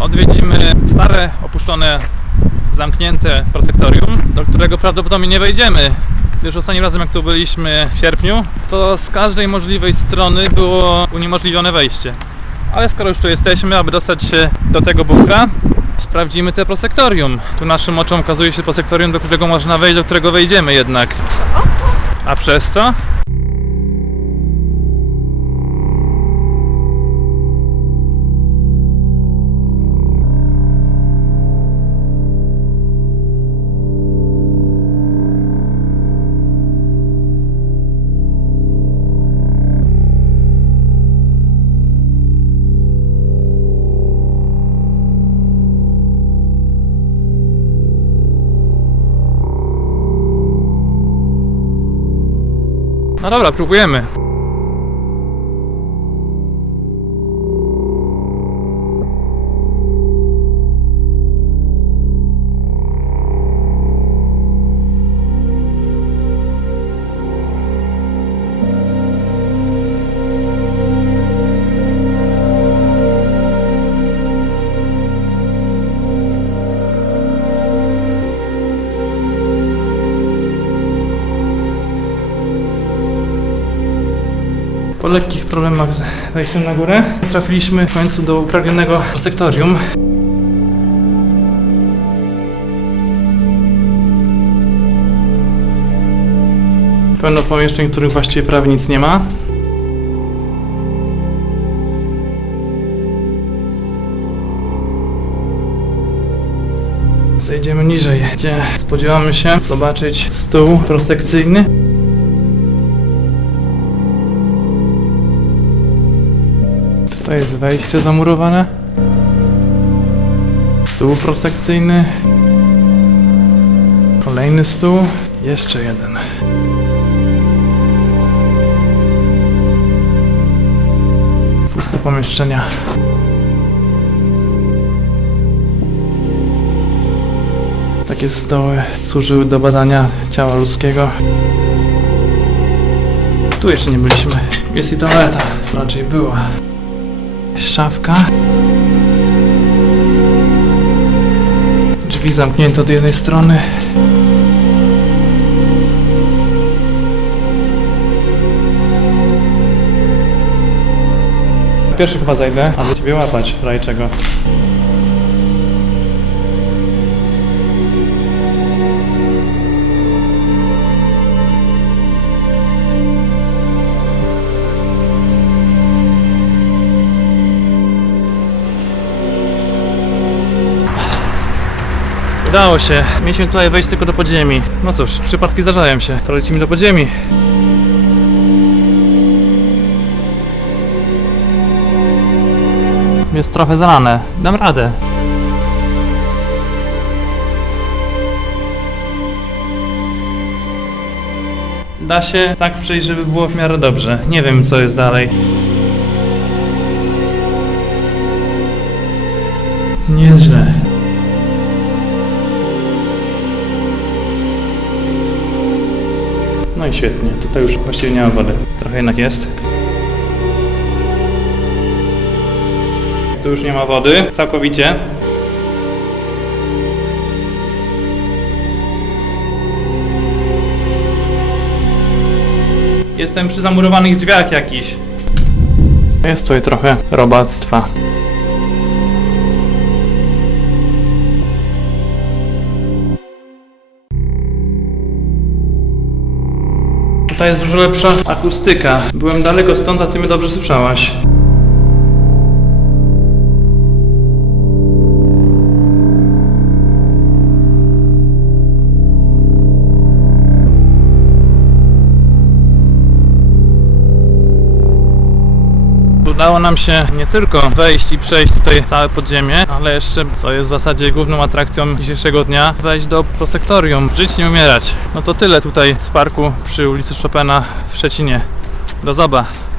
Odwiedzimy stare, opuszczone, zamknięte prosektorium, do którego prawdopodobnie nie wejdziemy. Gdyż ostatnim razem, jak tu byliśmy w sierpniu, to z każdej możliwej strony było uniemożliwione wejście. Ale skoro już tu jesteśmy, aby dostać się do tego bunkra, sprawdzimy te prosektorium. Tu naszym oczom okazuje się prosektorium, do którego można wejść, do którego wejdziemy jednak. A przez to? No dobra, próbujemy. Lekkich problemach z wejściem na górę trafiliśmy w końcu do upragnionego sektorium. Pełno pomieszczeń, w których właściwie prawie nic nie ma. Zejdziemy niżej, gdzie spodziewamy się zobaczyć stół prosekcyjny. Tutaj jest wejście zamurowane. Stół prosekcyjny. Kolejny stół. Jeszcze jeden. Puste pomieszczenia. Takie stoły służyły do badania ciała ludzkiego. Tu jeszcze nie byliśmy. Jest i toaleta. Raczej była. Szafka. Drzwi zamknięte od jednej strony. Pierwszy chyba zajdę, aby ciebie łapać, w Udało się. Mieliśmy tutaj wejść tylko do podziemi. No cóż, przypadki zdarzają się. To lecimy do podziemi. Jest trochę zalane. Dam radę. Da się tak przejść, żeby było w miarę dobrze. Nie wiem, co jest dalej. I świetnie, tutaj już właściwie nie ma wody. Trochę jednak jest. Tu już nie ma wody, całkowicie. Jestem przy zamurowanych drzwiach jakiś. Jest tutaj trochę robactwa. Tutaj jest dużo lepsza akustyka. Byłem daleko stąd, a ty mnie dobrze słyszałaś. Udało nam się nie tylko wejść i przejść tutaj całe podziemie, ale jeszcze, co jest w zasadzie główną atrakcją dzisiejszego dnia, wejść do prosektorium, żyć nie umierać. No to tyle tutaj z parku przy ulicy Chopina w Szczecinie. Do zoba!